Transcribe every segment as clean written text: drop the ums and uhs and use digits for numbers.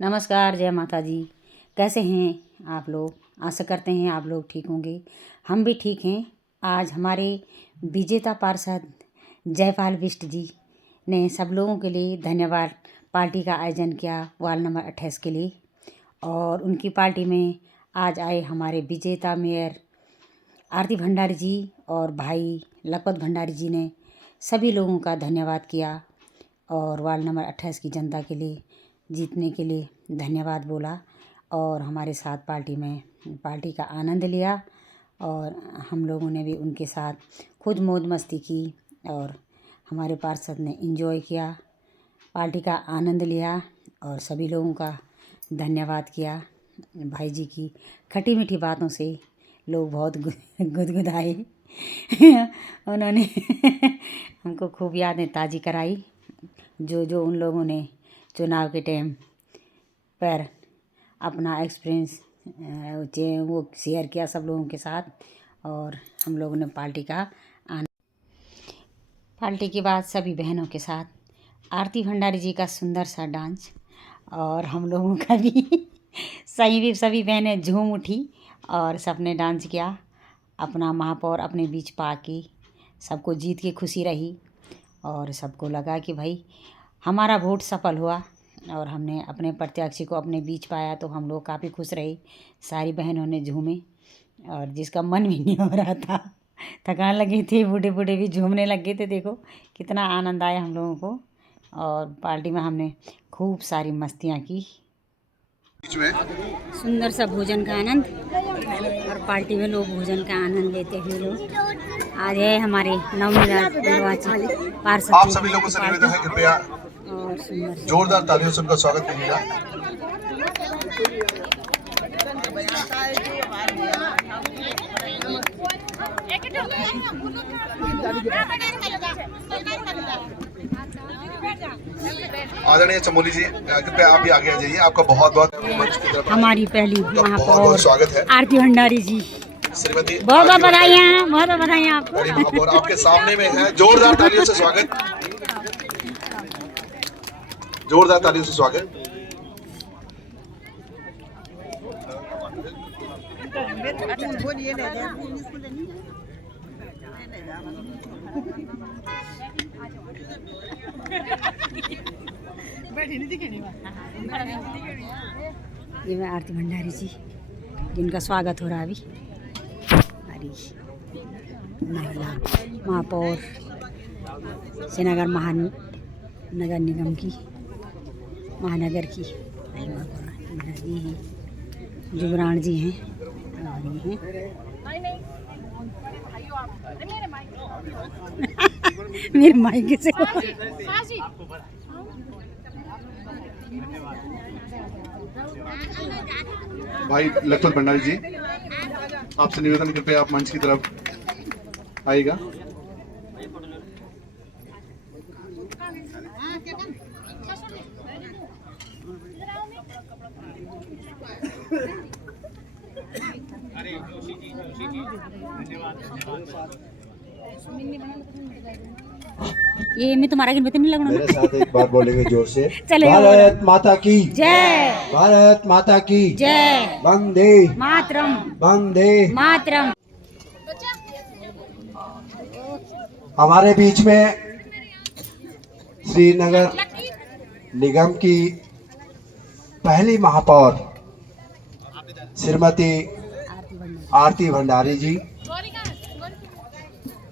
नमस्कार, जय माता जी। कैसे हैं आप लोग? आशा करते हैं आप लोग ठीक होंगे। हम भी ठीक हैं। आज हमारे विजेता पार्षद जयपाल बिष्ट जी ने सब लोगों के लिए धन्यवाद पार्टी का आयोजन किया वार्ड नंबर 28 के लिए। और उनकी पार्टी में आज आए हमारे विजेता मेयर आरती भंडारी जी और भाई लखपत भंडारी जी ने सभी लोगों का धन्यवाद किया और वार्ड नंबर 28 की जनता के लिए जीतने के लिए धन्यवाद बोला और हमारे साथ पार्टी का आनंद लिया। और हम लोगों ने भी उनके साथ खुद मौज मस्ती की और हमारे पार्षद ने एंजॉय किया, पार्टी का आनंद लिया और सभी लोगों का धन्यवाद किया। भाई जी की खटी मीठी बातों से लोग बहुत गुदगुदाए उन्होंने हमको खूब यादें ताज़ी कराई जो उन लोगों ने चुनाव के टाइम पर अपना एक्सपीरियंस वो शेयर किया सब लोगों के साथ। और हम लोगों ने पार्टी के बाद सभी बहनों के साथ आरती भंडारी जी का सुंदर सा डांस और हम लोगों का भी सभी बहनें झूम उठी और सबने डांस किया। अपना महापौर अपने बीच पाके सबको जीत के खुशी रही और सबको लगा कि भाई हमारा वोट सफल हुआ और हमने अपने प्रत्याशी को अपने बीच पाया, तो हम लोग काफ़ी खुश रहे। सारी बहनों ने झूमे और जिसका मन भी नहीं हो रहा था, थकान लगी थी, बूढ़े बूढ़े भी झूमने लग गए थे। देखो कितना आनंद आया हम लोगों को। और पार्टी में हमने खूब सारी मस्तियाँ की, सुंदर सा भोजन का आनंद। और पार्टी में लोग भोजन का आनंद लेते हुए लोग आज है हमारे नवनिर्वाचित पार्षद। आप सभी लोगों से निवेदन है, कृपया जोरदार तालियों से उनका स्वागत कीजिएगा। आदरणीय चमोली जी, कृपया आप भी आगे आ जाइए। आपका बहुत बहुत हमारी पहली महापौर स्वागत है आरती भंडारी जी। श्रीमती बहुत बधाइयाँ आपको। महापौर आपके सामने में है। जोरदार तालियों से स्वागत, जोरदार तालियों से स्वागत। ये मैं आरती भंडारी जी जिनका स्वागत हो रहा है अभी। हमारी महिला महापौर श्रीनगर महानगर निगम की महानगर की महापौर जी हैं, जुबरान जी हैं और ये हैं मेरे माइक से भाई लखपत भंडारी जी, आपसे निवेदन कृपया आप मंच की तरफ आइएगा। ये मैं तुम्हारा गिन नहीं लगना। मेरे साथ एक बार बोलेंगे जोर से। भारत माता की जय, भारत माता की जय, वंदे मातरम, वंदे मातरम। हमारे बीच में श्रीनगर निगम की पहली महापौर श्रीमती आरती भंडारी जी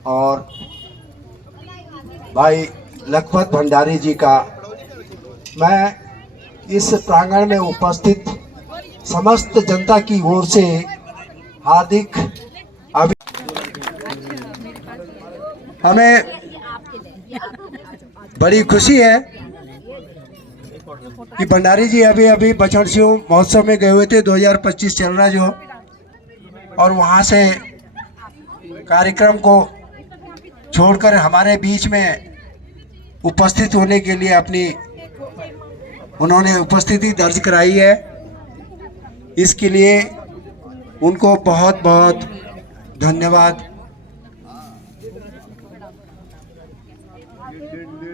और भाई लखपत भंडारी जी का मैं इस प्रांगण में उपस्थित समस्त जनता की ओर से हार्दिक हमें बड़ी खुशी है कि भंडारी जी अभी बछड़ शिव महोत्सव में गए हुए थे। 2025 चल रहा जो, और वहाँ से कार्यक्रम को छोड़कर हमारे बीच में उपस्थित होने के लिए उन्होंने उपस्थिति दर्ज कराई है। इसके लिए उनको बहुत बहुत धन्यवाद।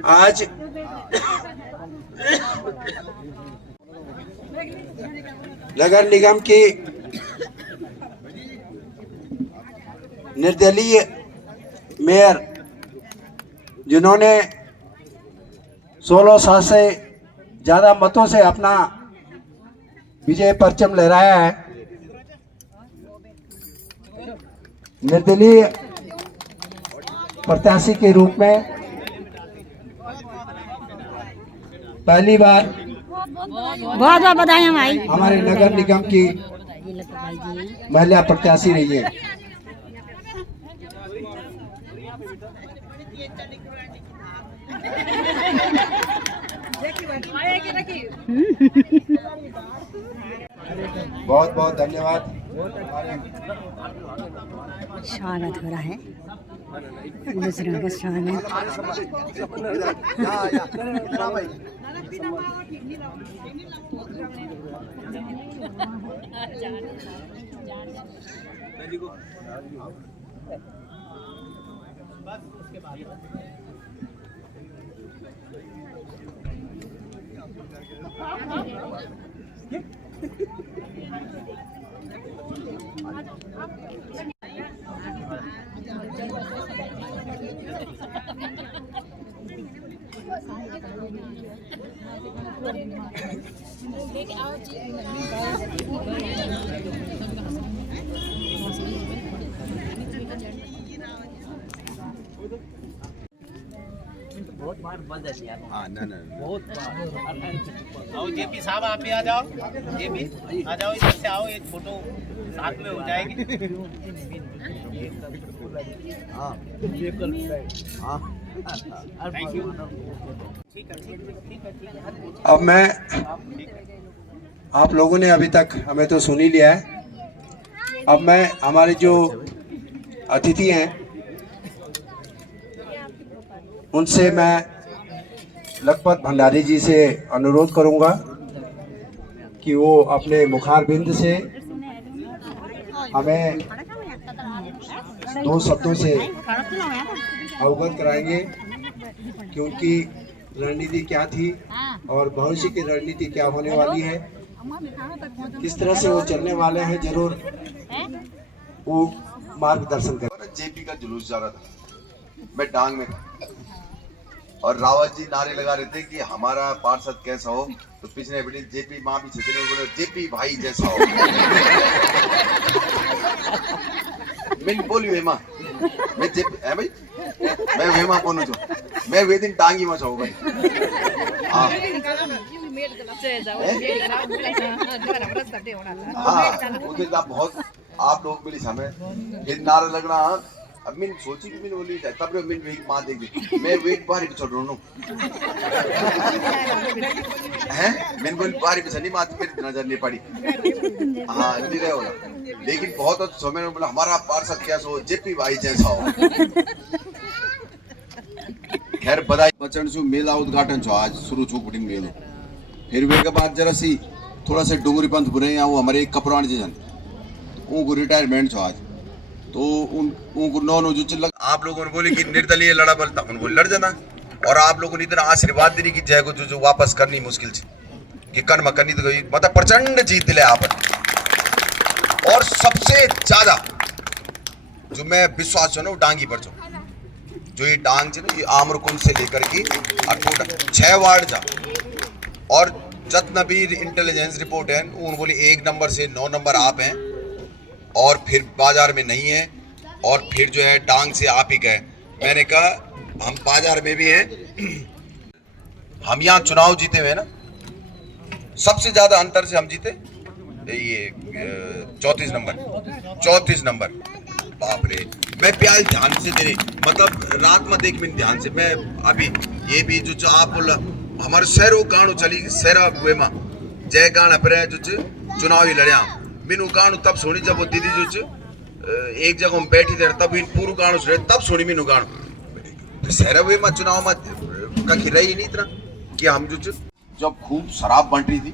आज नगर निगम की निर्दलीय मेयर जिन्होंने 1600 से ज़्यादा मतों से अपना विजय परचम लहराया है, निर्दलीय प्रत्याशी के रूप में पहली बार बहुत बहुत बधाई भाई। हमारे नगर निगम की महिला प्रत्याशी रही है। बहुत बहुत धन्यवाद। स्वागत हो रहा है, दूसरों का स्वागत। आओ जेपी साहब, आप भी आ जाओ। जेपी आ जाओ, इधर से आओ, एक फोटो साथ में हो जाएगी। Thank you. ठीक है। अब मैं, आप लोगों ने अभी तक हमें तो सुन ही लिया है, अब मैं हमारे जो अतिथि हैं उनसे मैं लखपत भंडारी जी से अनुरोध करूंगा कि वो अपने मुखारबिंद से हमें 2 शब्दों से अवगत कराएंगे कि उनकी रणनीति क्या थी और भविष्य की रणनीति क्या होने वाली है, किस तरह से वो चलने वाले हैं। जरूर वो मार्गदर्शन करें। जेपी का जुलूस जा रहा था, मैं डांग में था और रावत जी नारे लगा रहे थे कि हमारा पार्षद कैसा हो, तो पिछले बेटे जेपी माँ भी छेड़ने बोले जेपी भाई जैसा हो। मैं बोली वेमा, मैं जेपी है भाई, मैं वेमा कौन हूँ, मैं वे दिन टांगी मचा हूँ भाई। हाँ उधर बहुत आप लोग मिली समय फिर नारा लगना। अब मैंने सोची कि मैंने बोली तब मैंने वेट मार देगी, मैं वेट बाहर भी छोड़ रहा हूँ हैं, मैंने बोली बाहर भी नहीं मारती, फिर नजर नहीं पड़ी। हाँ नहीं रहे होगा, लेकिन बहुत समय में बोला हमारा पार्षद क्या सो जेपी भाई जैसा हो। खैर बधाई। बचन सु मेला उद्घाटन छो आज शुरू छू पुटिंग मेलो, फिर वे के बाद जरा सी थोड़ा सा डूंगरी पंथ बुरे यहाँ वो हमारे कपरान जी जन उनको रिटायरमेंट छो आज, तो उनको नॉन जो चिल्ला आप लोगों ने बोले कि निर्दलीय लड़ा बलता उनको लड़ जाना, और आप लोगों ने इतना आशीर्वाद देने की जय को जो वापस करनी मुश्किल थी कि कन मकनी तो गई, मतलब प्रचंड जीत दिले आप। और सबसे ज्यादा जो मैं विश्वास छो ना वो डांगी पर छो, जो ये डांग छे ना ये आमरकुंड से लेकर के 6 वार्ड जा, और जितना भी इंटेलिजेंस रिपोर्ट है उन बोली 1 नंबर से 9 नंबर आप हैं, और फिर बाजार में नहीं है, और फिर जो है डांग से आप ही गए। मैंने कहा हम बाजार में भी हैं, हम यहाँ चुनाव जीते हुए ना सबसे ज्यादा अंतर से हम जीते ये 34 नंबर। बाप रे, मैं प्यार ध्यान से दे रही, मतलब रात में देख मैंने ध्यान से, मैं अभी ये भी जो आप बोला हमारे शहरों गाणु चली शहरा हुए माँ जय गाण अपने जो चुनाव ही लड़िया मैंने गाणु तब सुनी जब वो दीदी जो एक जगह में बैठी थे तब पूरा गाणु सुने, तब सुनी मैंने गाणु शहरा हुए माँ चुनाव में कहीं रही नहीं इतना कि हम जो जब खूब शराब बंट रही थी,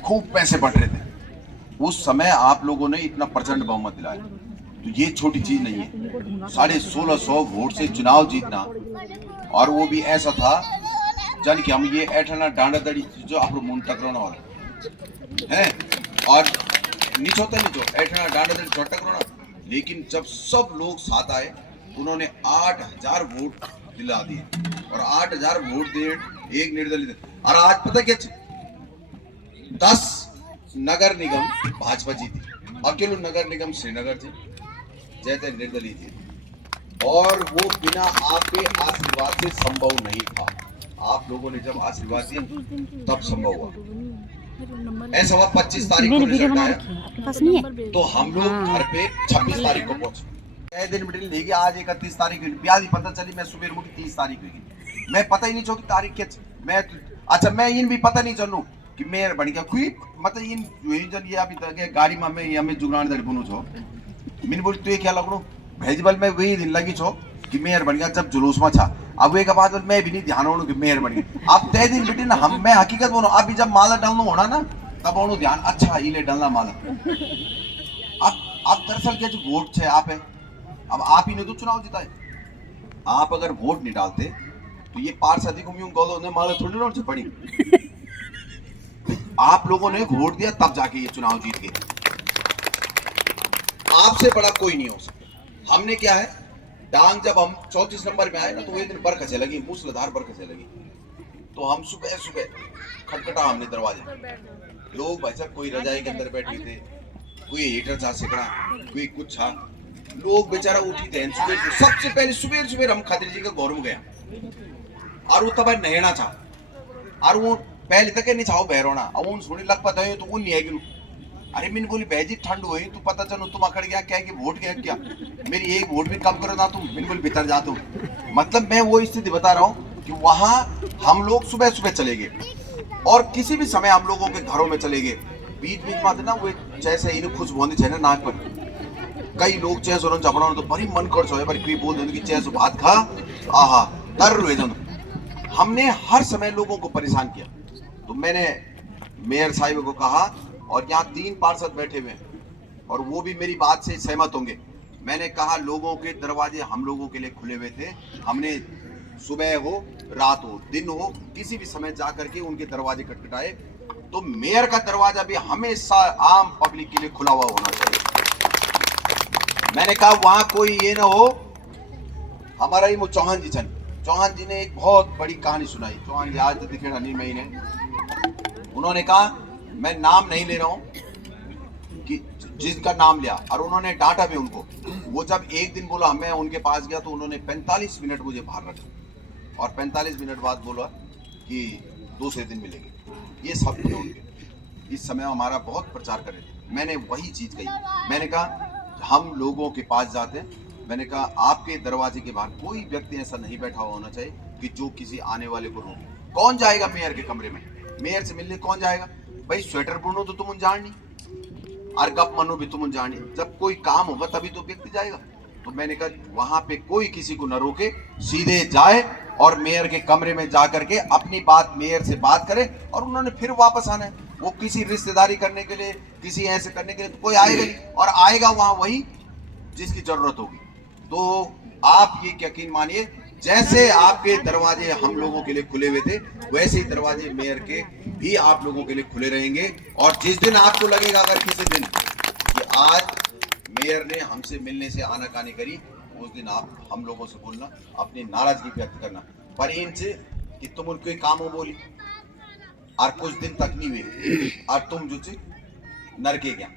खूब पैसे बंट रहे थे, उस समय आप लोगों ने इतना प्रचंड बहुमत दिलाया, तो ये छोटी चीज नहीं है। 1650 वोट से चुनाव जीतना, और वो भी ऐसा था जन कि हम ये ऐठना डांडा दड़ी जो आप मुंह तक वाला है और नीचो तो नीचो ऐठना डांडा दिन छोटा करो ना, लेकिन जब सब लोग साथ आए उन्होंने 8000 वोट दिला दिए और 8000 वोट दिए एक निर्दलित। और आज पता क्या 10 नगर निगम भाजपा जीती, अकेले नगर निगम श्रीनगर थे जैसे निर्दलित थे और वो बिना आपके आशीर्वाद से संभव नहीं था। आप लोगों ने जब आशीर्वाद दिया तब संभव हुआ। ऐसा हुआ 25 तारीख को रिजल्ट आया आपके पास नहीं है तो हम लोग घर पे 26 तारीख को पहुंचे। दिन मिडिल लेगी आज 31 तारीख हुई, ब्याज ही पता चली मैं सुबह मुझे 30 तारीख हुई, मैं पता ही नहीं चौकी तारीख क्या मैं अच्छा मैं इन भी पता नहीं चलू कि मेयर बन गया कोई मतलब इन जन ये अभी तक गाड़ी में मैं हमें जुगाड़ दड़ बुनू छो मैंने बोली तू क्या लगनो भेजबल में वही दिन लगी छो कि मेयर बन गया जब जुलूस में था। अब एक बाद मैं भी नहीं ध्यान होना कि मेयर बन गया। अब तय दिन बेटे ना हम मैं हकीकत बोलो अभी जब माला डालना होना ना तब होना ध्यान अच्छा इले डालना माला। अब दरअसल क्या जो वोट है आप है अब आप ही ने तो चुनाव जिताए, आप अगर वोट नहीं डालते तो ये पार्षद को यूं गौलों ने माला थोड़ी ना पड़ी। आप लोगों ने वोट दिया तब जाके ये चुनाव जीत गए, आपसे बड़ा कोई नहीं हो सकता। हमने क्या है डांग जब हम 34 नंबर में आए ना तो वो दिन बरकसे लगी मूसलाधार बरकसे लगी तो हम सुबह सुबह खटखटा हमने दरवाजे, लोग भाई साहब कोई रजाई के अंदर बैठे थे, कोई हीटर था सिकड़ा, कोई कुछ था, लोग बेचारा उठी थे सुबह। सबसे पहले सुबह सुबह हम खत्री जी का गौर में गया और वो तब नहना था और वो पहले तक नहीं छाओ बहरोना अब उन सोने लग पता है तो उन नहीं है। अरे मैंने बोली बहजी ठंड हुई तू पता चलो तुम अकड़ गया क्या कि वोट गया क्या, मेरी एक वोट भी कम करो ना तुम। मैंने बोली भीतर जा तुम। मतलब मैं वो स्थिति बता रहा हूँ कि वहां हम लोग सुबह सुबह चले गए और किसी भी समय हम लोगों के घरों में चले गए। बीच बीच में ना वो जैसे इन खुशबू आती है ना नाक पर, कई लोग चेस और चपड़ा तो बड़ी मन कर सो पर कोई बोल देते कि चेस भात खा आहा तर हुए जाओ। हमने हर समय लोगों को परेशान किया तो मैंने मेयर साहिब को कहा और यहाँ 3 पार्षद बैठे हुए हैं और वो भी मेरी बात से सहमत होंगे। मैंने कहा लोगों के दरवाजे हम लोगों के लिए खुले हुए थे, हमने सुबह हो रात हो दिन हो किसी भी समय जा करके उनके दरवाजे खटखटाए, तो मेयर का दरवाजा भी हमेशा आम पब्लिक के लिए खुला हुआ होना चाहिए। मैंने कहा वहां कोई ये ना हो, हमारा ही वो चौहान जी छन, चौहान जी ने एक बहुत बड़ी कहानी सुनाई। चौहान जी आज तो दिखे नहीं महीने, उन्होंने कहा मैं नाम नहीं ले रहा हूं कि जिसका नाम लिया और उन्होंने डांटा भी उनको। वो जब एक दिन बोला मैं उनके पास गया तो उन्होंने 45 मिनट मुझे बाहर रखा और 45 मिनट बाद बोला कि दूसरे दिन मिलेंगे। ये सब थे उनके, इस समय हमारा बहुत प्रचार कर रहे थे। मैंने वही चीज कही, मैंने कहा हम लोगों के पास जाते हैं, मैंने कहा आपके दरवाजे के बाहर कोई व्यक्ति ऐसा नहीं बैठा हुआ होना चाहिए कि जो किसी आने वाले को रोके। कौन जाएगा मेयर के कमरे में, मेयर से मिलने कौन जाएगा भाई? स्वेटर बुनो तो तुम जान नहीं और गप मनो भी तुम जान नहीं, जब कोई काम होगा तभी तो व्यक्ति जाएगा। तो मैंने कहा वहां पे कोई किसी को न रोके, सीधे जाए और मेयर के कमरे में जा करके अपनी बात मेयर से बात करे और उन्होंने फिर वापस आना है। वो किसी रिश्तेदारी करने के लिए किसी ऐसे करने के लिए तो कोई आएगा नहीं, और आएगा वहां वही जिसकी जरूरत होगी। तो आप ये यकीन मानिए जैसे आपके दरवाजे हम लोगों के लिए खुले हुए थे वैसे ही दरवाजे मेयर के भी आप लोगों के लिए खुले रहेंगे। और जिस दिन आपको लगेगा अगर किसी दिन कि आज मेयर ने हमसे मिलने से आनाकानी करी, उस दिन आप हम लोगों से बोलना, अपनी नाराजगी व्यक्त करना, पर इनसे कि तुम उनके कामों बोली और कुछ दिन तक नहीं हुए और तुम जो नरके गया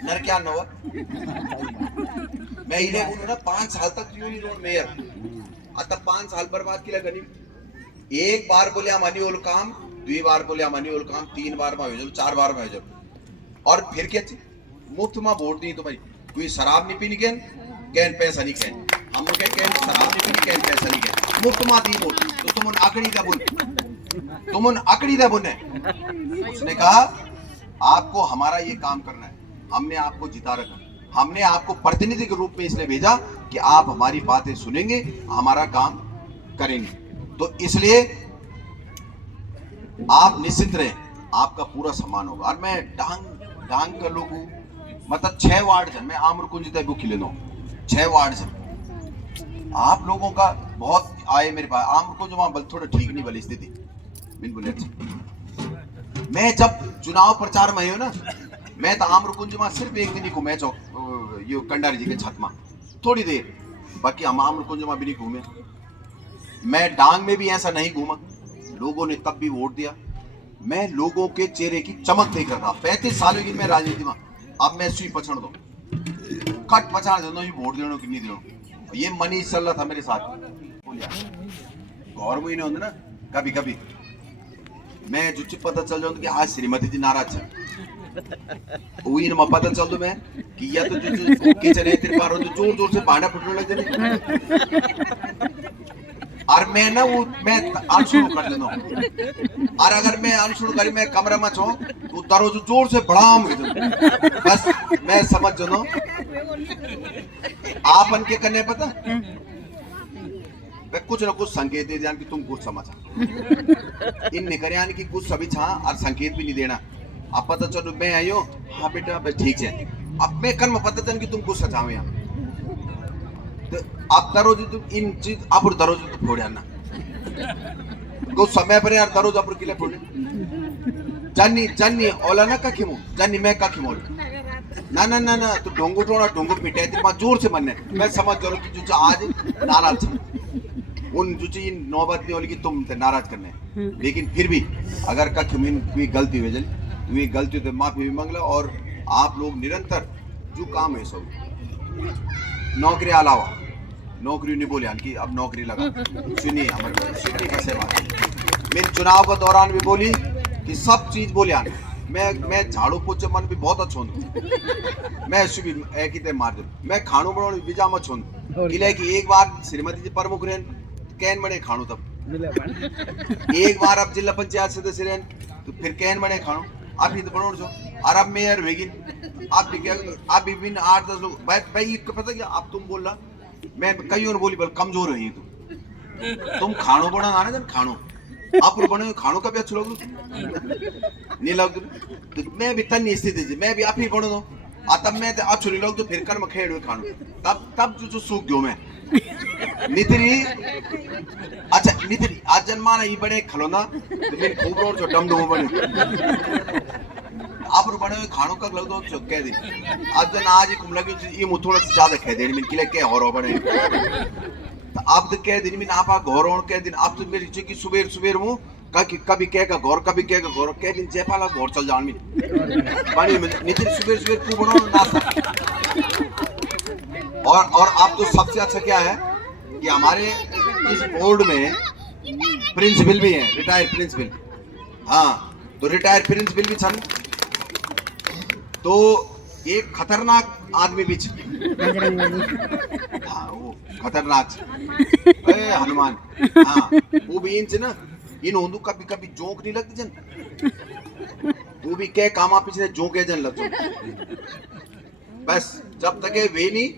नर क्या न हुआ। मैं इन्हें बोलूँ ना 5 साल तक क्यों नहीं रोड मेयर, आता 5 साल बर्बाद किया गनी। एक बार बोले हम अनी ओल काम, 2 बार बोले हम अनी ओल काम, 3 बार में हो जाओ, 4 बार में हो जाओ। और फिर क्या मुफ्त में वोट दी तुम्हारी, कोई शराब नहीं पीनी कैन पैसा नहीं कैन, हम लोग कैन शराब नहीं पीनी कैन पैसा नहीं कैन, मुफ्त में दी वोट तो तुम उन आकड़ी दा बोल, तुम उन आकड़ी दा बोलने। उसने कहा आपको हमारा ये काम करना है, हमने आपको जिता रखा, हमने आपको प्रतिनिधि के रूप में इसलिए भेजा कि आप हमारी बातें सुनेंगे, हमारा काम करेंगे। तो इसलिए आप निश्चिंत रहें, आपका पूरा सम्मान होगा। और मैं डांग का लोग मतलब 6 वार्ड जन, मैं आमरकुंज तक खिले 6 वार्ड जन आप लोगों का बहुत आए मेरे पास। आमरकुंज वहां थोड़ा ठीक नहीं वाली स्थिति बिल्कुल। मैं जब चुनाव प्रचार में आयो ना, मैं तो आम्रकुंज में सिर्फ एक दिन ही घूमे चौक ये कंडारी जी के छत में थोड़ी देर, बाकी हम आम्रकुंज में भी नहीं घूमे। मैं डांग में भी ऐसा नहीं घूमा, लोगों ने तब भी वोट दिया। मैं लोगों के चेहरे की चमक देख रहा था। 35 सालों की मैं राजनीति में, अब मैं सुई पछड़ दो कट पछाड़ दो ये वोट देनो कि नहीं देनो, ये मनी चल रहा था मेरे साथ। गौर महीने होंगे ना कभी कभी मैं जो चुप पता चल जाऊँ कि आज श्रीमती जी नाराज है, वही ना पता चल दो मैं कि या तो जो किचन है तेरे पार जो जोर जोर से भांडा फुटने लग जाए, और मैं ना वो मैं अनशुरू कर लेना हूँ। और अगर मैं अनशुरू करी मैं कमरे में छो तो दरवाजा जोर से बड़ाम हो जाए, बस मैं समझ जाऊँ आप अनके करने पता मैं कुछ ना कुछ संकेत दे जान कि तुम कुछ समझा इन नहीं करे यानी कि कुछ सभी छा और संकेत भी नहीं देना। अब पता चलो मैं आयो हाँ बेटा बस ठीक है, अब मैं कर्म पता चल कि तुम कुछ सचाओ यहाँ तो आप दरोज तुम इन चीज आप दरोज तो फोड़ आना कुछ समय पर यार दरोज आप किले फोड़े जानी जानी ओला ना का खिमो जानी मैं का खिमो ना ना ना ना तो ढोंगो टोना ढोंगो पिटे तेरे पास जोर से मनने मैं समझ जाऊँ कि जो आज नाराज उन जो चीज नौबत नहीं होगी कि तुम नाराज करने, लेकिन फिर भी अगर का खिमिन कोई गलती हो जाए तो ये गलती तो माफी भी मांगला। और आप लोग निरंतर जो काम है सब नौकरी अलावा नौकरी नहीं बोले कि अब नौकरी लगा सुनिए हमारे सुनिए कैसे बात मैं चुनाव के दौरान भी बोली कि सब चीज बोले आने मैं झाड़ू पोछे मन भी बहुत अच्छा हूँ, मैं भी एक ही मार दूँ मैं खानू बनाने बीजा मत छूँ किले कि एक बार श्रीमती जी प्रमुख रहन कैन बने खानू तब एक बार अब जिला पंचायत सदस्य रहन तो फिर कैन बने खानू आप ही तो बनाओ जो और अब मेयर वेगिन आप भी क्या आप भी बिन 8-10 लोग भाई पता क्या आप तुम बोल रहा मैं कई और बोली बोल कमजोर है तुम खानू बना ना जन खानू आप बने खानों का भी अच्छा लोग नहीं लग तो मैं भी तन्नी स्थिति मैं भी आप ही बनो दो तब मैं अच्छे लोग तो फिर कर मैं खेड़ हुए खानू तब जो सूख गयो मैं नितरी अच्छा नितरी आज जन्माना ये बने खलोना तो मैं खूब रोड जो डम डम बने आप बने हुए खानों का लग दो जो कह दिन आज जन आज ही लगे ये मुझ थोड़ा सा ज्यादा कह दे मिल के क्या हो रहा बने तो आप तो कह दिन में आप घोर कह दिन आप तो मेरी की सुबेर सुबेर मुँह कभी कह का घोर कभी कह का घोर कह दिन जयपाला घोर चल जान में पानी में नितिन सुबेर सुबेर तू बनो नाश्ता और आप तो सबसे अच्छा क्या है कि हमारे इस बोर्ड में प्रिंसिपल भी है रिटायर्ड प्रिंसिपल, हाँ तो रिटायर्ड प्रिंसिपल भी छन तो एक खतरनाक आदमी भी हाँ वो खतरनाक हनुमान हाँ वो भी इन ना इन होंदू कभी कभी जोक नहीं लगती जन वो भी क्या कामा पीछे जोक है जन लग बस जब तक है वे नहीं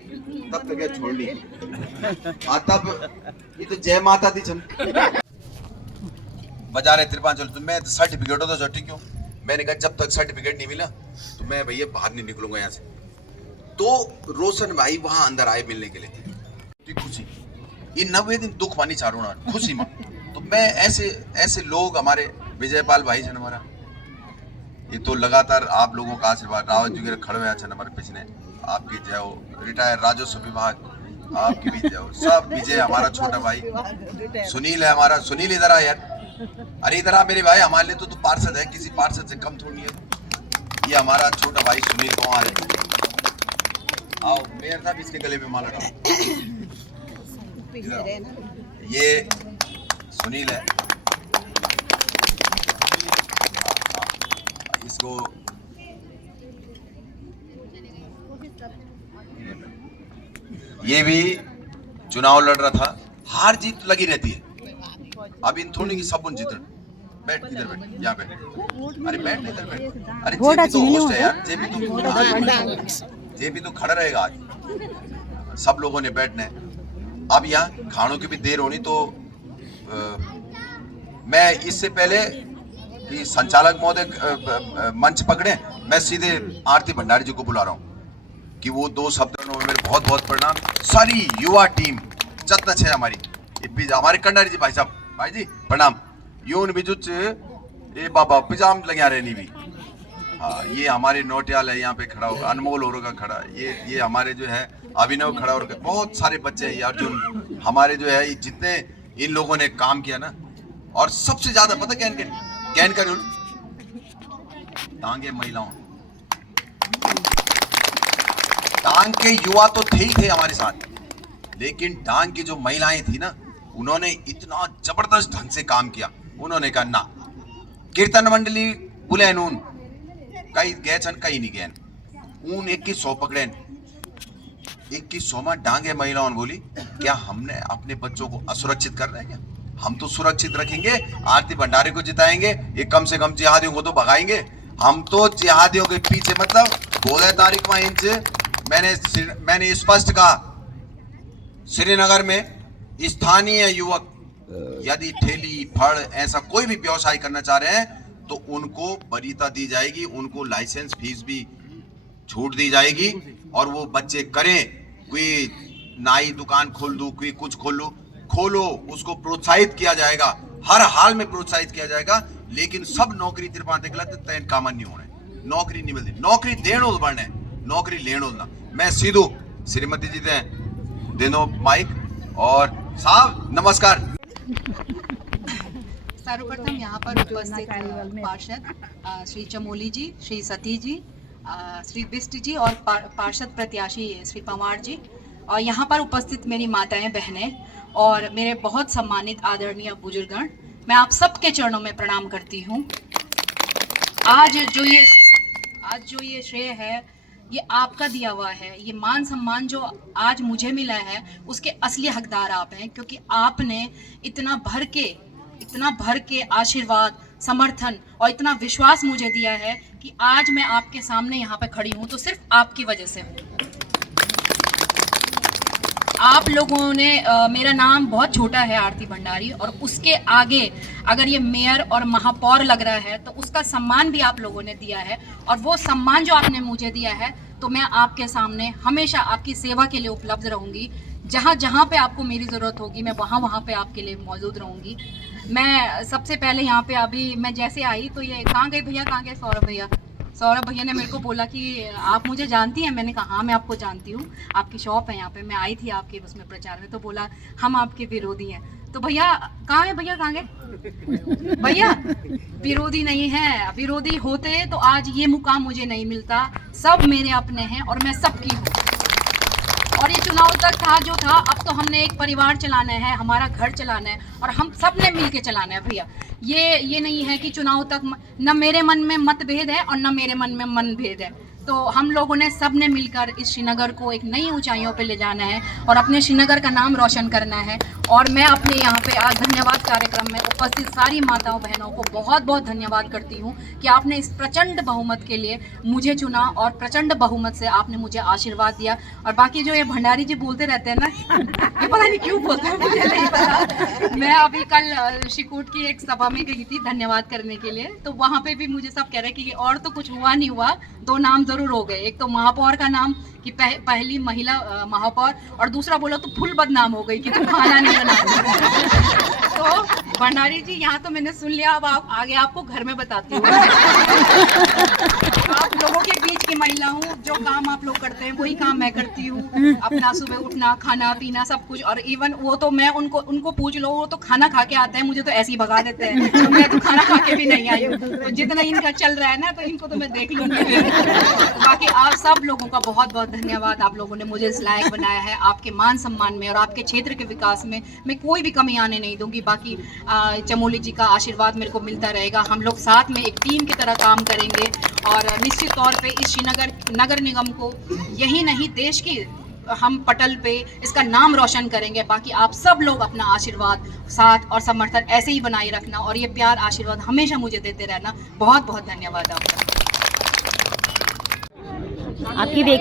तब तक है छोड़नी तब ये तो जय माता दी छन बजा रहे त्रिपांचल तो मैं सर्टिफिकेट हो तो ठीक क्यों मैंने कहा जब तक सर्टिफिकेट नहीं मिला तो मैं भैया बाहर नहीं निकलूंगा यहाँ से। तो रोशन भाई वहां अंदर आए मिलने के लिए खुशी ये 90 दिन दुख मानी चारों ना खुशी में तो मैं ऐसे लोग हमारे विजयपाल भाई छन हमारा ये तो लगातार आप लोगों का आशीर्वाद रावत जी खड़े हुए छन हमारे पिछले आपकी जय हो रिटायर राजस्व विभाग आपकी भी जय हो सब विजय हमारा छोटा भाई सुनील है हमारा सुनील इधर आ यार अरे इधर आ मेरे भाई हमारे लिए तो पार्षद है किसी पार्षद से कम थोड़ी है ये हमारा छोटा भाई सुनील को आ रहे आओ मेयर साहब इसके गले में माला डालो ये सुनील है इसको ये भी चुनाव लड़ रहा था हार जीत लगी रहती है अब इन थोड़ी की सब जीतन बैठ इधर बैठ यहाँ बैठ अरे बैठ इधर बैठ अरे जेपी तो होस्ट है यार जेपी तो खड़ा रहेगा आज सब लोगों ने बैठना है। अब यहाँ खानों की भी देर होनी तो मैं इससे पहले कि संचालक महोदय मंच पकड़े मैं सीधे आरती भंडारी जी को बुला रहा हूँ कि वो 2 शब्द में मेरे बहुत बहुत प्रणाम सारी युवा टीम जत्न है हमारी हमारे कंडारी जी भाई साहब भाई जी प्रणाम यून भी ए बाबा पिजाम लगे रहनी भी। हाँ, ये हमारे नोटियाल है यहाँ पे खड़ा होगा, अनमोल होगा खड़ा, ये हमारे जो है अभिनव खड़ा होगा, बहुत सारे बच्चे हैं, अर्जुन हमारे जो है जितने इन लोगों ने काम किया ना। और सबसे ज्यादा पता कैन कर टांगे महिलाओं, टांग के युवा तो थे ही थे हमारे साथ, लेकिन टांग की जो महिलाएं थी ना, उन्होंने इतना जबरदस्त ढंग से काम किया। उन्होंने कहा ना कीर्तन मंडली बुले नून कई गए छन कई नहीं गए ऊन 2100 पकड़े 2100 में डांगे महिलाओं बोली क्या हमने अपने बच्चों को असुरक्षित कर रहे हैं क्या? हम तो सुरक्षित रखेंगे, आरती भंडारी को जिताएंगे, ये कम से कम जिहादियों को तो भगाएंगे। हम तो जिहादियों के पीछे मतलब 16 तारीख में इनसे मैंने स्पष्ट कहा, श्रीनगर में स्थानीय युवक यदि ठेली फड़ ऐसा कोई भी व्यवसाय करना चाह रहे हैं तो उनको वरीयता दी जाएगी, उनको लाइसेंस फीस भी छूट दी जाएगी और वो बच्चे करें। कोई नाई दुकान खोल दू, कोई कुछ खोलो, उसको प्रोत्साहित किया जाएगा, हर हाल में प्रोत्साहित किया जाएगा। लेकिन सब नौकरी तिरपाते गलत तैन कामन नहीं होने, नौकरी नहीं मिलती, नौकरी देनो बढ़ने, नौकरी लेनो ना। मैं सीधो श्रीमती जी देनो माइक और साहब नमस्कार। सर्वप्रथम यहाँ पर उपस्थित पार्षद श्री चमोली जी, श्री सती जी, श्री बिष्ट जी और पार्षद प्रत्याशी श्री पंवार जी, और यहाँ पर उपस्थित मेरी माताएं बहनें और मेरे बहुत सम्मानित आदरणीय बुजुर्गगण, मैं आप सबके चरणों में प्रणाम करती हूँ। आज जो ये श्रेय है ये आपका दिया हुआ है, ये मान सम्मान जो आज मुझे मिला है उसके असली हकदार आप हैं, क्योंकि आपने इतना भर के आशीर्वाद, समर्थन और इतना विश्वास मुझे दिया है कि आज मैं आपके सामने यहाँ पे खड़ी हूँ तो सिर्फ आपकी वजह से। आप लोगों ने मेरा नाम बहुत छोटा है आरती भंडारी, और उसके आगे अगर ये मेयर और महापौर लग रहा है तो उसका सम्मान भी आप लोगों ने दिया है, और वो सम्मान जो आपने मुझे दिया है तो मैं आपके सामने हमेशा आपकी सेवा के लिए उपलब्ध रहूँगी। जहाँ पे आपको मेरी ज़रूरत होगी मैं वहाँ पे आपके लिए मौजूद रहूँगी। मैं सबसे पहले यहाँ पे अभी मैं जैसे आई तो ये कहाँ गए भैया, कहाँ गए सौरभ भैया ने मेरे को बोला कि आप मुझे जानती हैं? मैंने कहा हाँ मैं आपको जानती हूँ, आपकी शॉप है यहाँ पे, मैं आई थी आपके उसमें प्रचार में। तो बोला हम आपके विरोधी हैं। तो भैया कहाँ है, भैया कहाँ गए? भैया विरोधी नहीं है, विरोधी होते तो आज ये मुकाम मुझे नहीं मिलता। सब मेरे अपने हैं और मैं सबकी हूँ। और ये चुनाव तक था जो था, अब तो हमने एक परिवार चलाना है, हमारा घर चलाना है और हम सब ने मिल के चलाना है भैया। ये नहीं है कि चुनाव तक न मेरे मन में मतभेद है और न मेरे मन में मनभेद है। तो हम लोगों ने सब ने मिलकर इस श्रीनगर को एक नई ऊंचाइयों पे ले जाना है और अपने श्रीनगर का नाम रोशन करना है। और मैं अपने यहाँ पे आज धन्यवाद कार्यक्रम में उपस्थित सारी माताओं बहनों को बहुत बहुत धन्यवाद करती हूँ कि आपने इस प्रचंड बहुमत के लिए मुझे चुना और प्रचंड बहुमत से आपने मुझे आशीर्वाद दिया। और बाकी जो ये भंडारी जी बोलते रहते हैं ना, ये पता नहीं क्यों बोलते हैं, मुझे नहीं पता। मैं अभी कल शिकूट की एक सभा में गई थी धन्यवाद करने के लिए, तो वहाँ पे भी मुझे सब कह रहे कि और तो कुछ हुआ नहीं हुआ, 2 नाम जरूर हो गए। एक तो महापौर का नाम कि पहली महिला महापौर, और दूसरा बोला तो फुल बदनाम हो गई कि तुम खाना नहीं बना। तो भंडारी जी यहाँ तो मैंने सुन लिया, अब आप आगे आपको घर में बताती हूँ। आप लोगों के बीच की महिला हूँ, जो काम आप लोग करते हैं वही काम मैं करती हूँ। अपना सुबह उठना, खाना पीना सब कुछ, और इवन वो तो मैं उनको पूछ लो, वो तो खाना खा के आते हैं, मुझे तो ऐसे ही भगा देते हैं। तो मैं तो खाना खा के भी नहीं आई हूँ। तो जितना इनका चल रहा है ना, तो इनको तो मैं देख लूँगी। बाकी आप सब लोगों का बहुत बहुत धन्यवाद। आप लोगों ने मुझे इस लायक बनाया है। आपके मान सम्मान में और आपके क्षेत्र के विकास में मैं कोई भी कमी आने नहीं दूंगी। बाकी चमोली जी का आशीर्वाद मेरे को मिलता रहेगा। हम लोग साथ में एक टीम की तरह काम करेंगे और निश्चित तौर पे इस श्रीनगर नगर निगम को यही नहीं देश की हम पटल पे इसका नाम रोशन करेंगे। बाकी आप सब लोग अपना आशीर्वाद, साथ और समर्थन ऐसे ही बनाए रखना और ये प्यार आशीर्वाद हमेशा मुझे देते रहना। बहुत बहुत धन्यवाद आपका। आपकी देख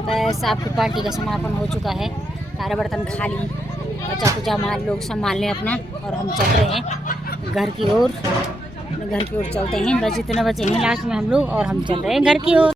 बस आपकी पार्टी का समापन हो चुका है। सारा बर्तन खाली, बचा कुचा माल लोग संभाल लें अपना, और हम चल रहे हैं घर की ओर। चलते हैं, बस इतना बचे हैं लास्ट में हम लोग, और हम चल रहे हैं घर की ओर।